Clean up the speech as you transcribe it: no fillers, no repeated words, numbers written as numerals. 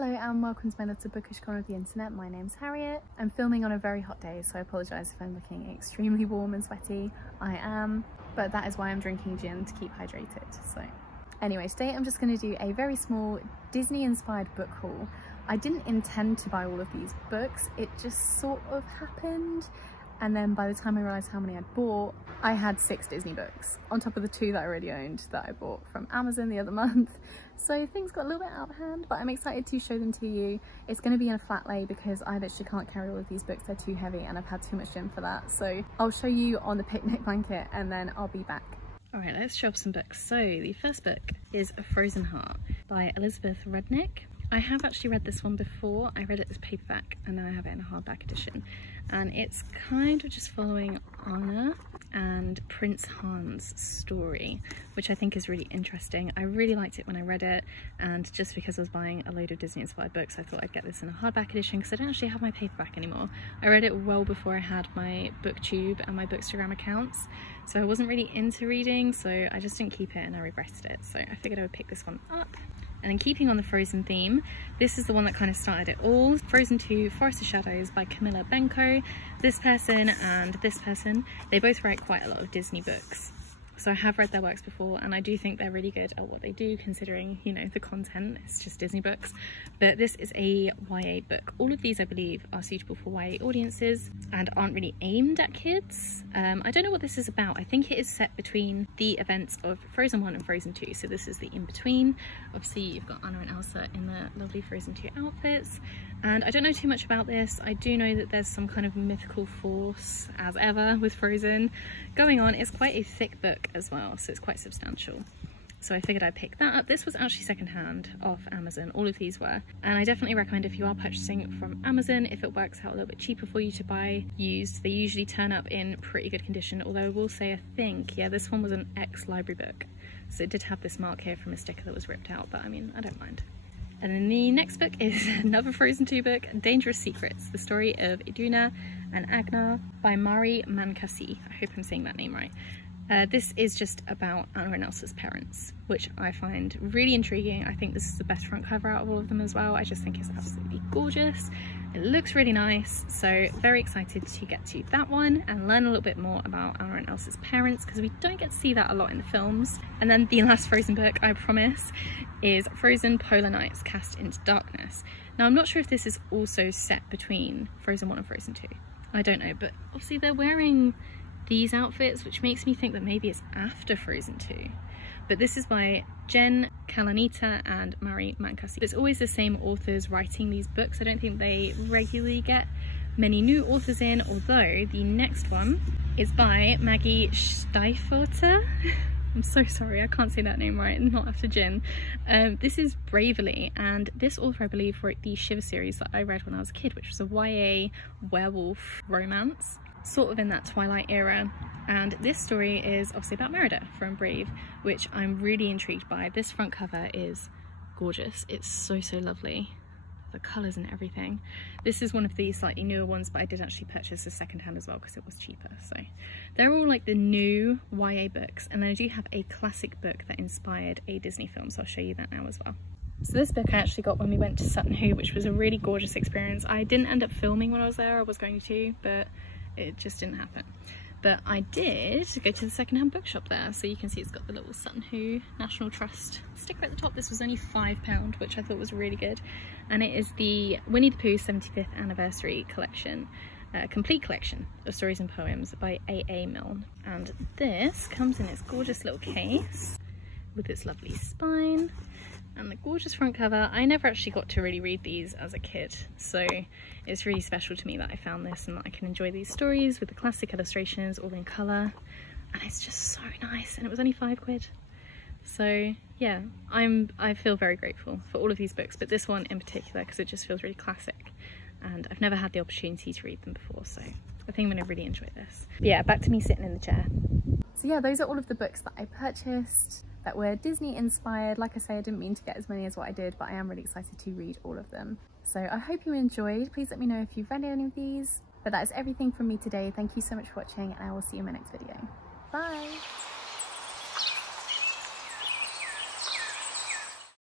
Hello and welcome to my little bookish corner of the internet. My name's Harriet. I'm filming on a very hot day, so I apologise if I'm looking extremely warm and sweaty. I am, but that is why I'm drinking gin to keep hydrated. So anyway, today I'm just going to do a very small Disney inspired book haul. I didn't intend to buy all of these books, it just sort of happened. And then by the time I realised how many I'd bought, I had 6 Disney books on top of the 2 that I already owned that I bought from Amazon the other month. So things got a little bit out of hand, but I'm excited to show them to you. It's going to be in a flat lay because I literally can't carry all of these books, they're too heavy and I've had too much gin for that. So I'll show you on the picnic blanket and then I'll be back. Alright, let's show off some books. So the first book is A Frozen Heart by Elizabeth Rudnick. I have actually read this one before. I read it as paperback and now I have it in a hardback edition. And it's kind of just following Anna and Prince Han's story, which I think is really interesting. I really liked it when I read it, and just because I was buying a load of Disney inspired books, I thought I'd get this in a hardback edition because I don't actually have my paperback anymore. I read it well before I had my booktube and my bookstagram accounts, so I wasn't really into reading, so I just didn't keep it and I regretted it. So I figured I would pick this one up. And in keeping on the Frozen theme, this is the one that kind of started it all. Frozen 2, Forest of Shadows by Camilla Benko. This person and this person, they both write quite a lot of Disney books. So I have read their works before and I do think they're really good at what they do, considering, you know, the content, it's just Disney books. But this is a YA book. All of these I believe are suitable for YA audiences and aren't really aimed at kids. I don't know what this is about. I think it is set between the events of Frozen 1 and Frozen 2. So this is the in-between. Obviously you've got Anna and Elsa in the lovely Frozen 2 outfits. And I don't know too much about this. I do know that there's some kind of mythical force, as ever with Frozen, going on. It's quite a thick book as well, so it's quite substantial. So I figured I'd pick that up. This was actually secondhand off Amazon, all of these were. And I definitely recommend if you are purchasing from Amazon, if it works out a little bit cheaper for you to buy used, they usually turn up in pretty good condition. Although I will say, I think, yeah, this one was an ex-library book. So it did have this mark here from a sticker that was ripped out, but I mean, I don't mind. And then the next book is another Frozen 2 book, Dangerous Secrets, the story of Iduna and Agnar by Mari Mankasi. I hope I'm saying that name right. This is just about Anna and Elsa's parents, which I find really intriguing. I think this is the best front cover out of all of them as well. I just think it's absolutely gorgeous. It looks really nice, so very excited to get to that one and learn a little bit more about Anna and Elsa's parents, because we don't get to see that a lot in the films. And then the last Frozen book, I promise, is Frozen Polar Nights Cast into Darkness. Now I'm not sure if this is also set between Frozen 1 and Frozen 2. I don't know, but obviously they're wearing these outfits, which makes me think that maybe it's after Frozen 2. But this is by Jen Kalanita and Mari Mankasi. It's always the same authors writing these books. I don't think they regularly get many new authors in, although the next one is by Maggie Stiefvater. I'm so sorry, I can't say that name right, not after Jen. This is Bravely, and this author, I believe, wrote the Shiver series that I read when I was a kid, which was a YA werewolf romance, sort of in that Twilight era. And this story is obviously about Merida from Brave, which I'm really intrigued by. This front cover is gorgeous. It's so lovely. The colours and everything. This is one of the slightly newer ones, but I did actually purchase a second-hand as well because it was cheaper. So they're all like the new YA books, and then I do have a classic book that inspired a Disney film, so I'll show you that now as well. So this book I actually got when we went to Sutton Hoo, which was a really gorgeous experience. I didn't end up filming when I was there. I was going to, but it just didn't happen. But I did go to the second-hand bookshop there, so you can see it's got the little Sutton Hoo National Trust sticker at the top. This was only £5, which I thought was really good. And it is the Winnie the Pooh 75th Anniversary Collection, complete collection of stories and poems by A.A. Milne. And this comes in its gorgeous little case with its lovely spine and the gorgeous front cover. I never actually got to really read these as a kid, so it's really special to me that I found this and that I can enjoy these stories with the classic illustrations all in colour, and it's just so nice, and it was only £5. So yeah, I feel very grateful for all of these books, but this one in particular because it just feels really classic, and I've never had the opportunity to read them before, so I think I'm going to really enjoy this. But yeah, back to me sitting in the chair. So yeah, those are all of the books that I purchased that were Disney inspired. Like I say, I didn't mean to get as many as what I did, but I am really excited to read all of them. So I hope you enjoyed. Please let me know if you've read any of these. But that is everything from me today. Thank you so much for watching, and I will see you in my next video. Bye!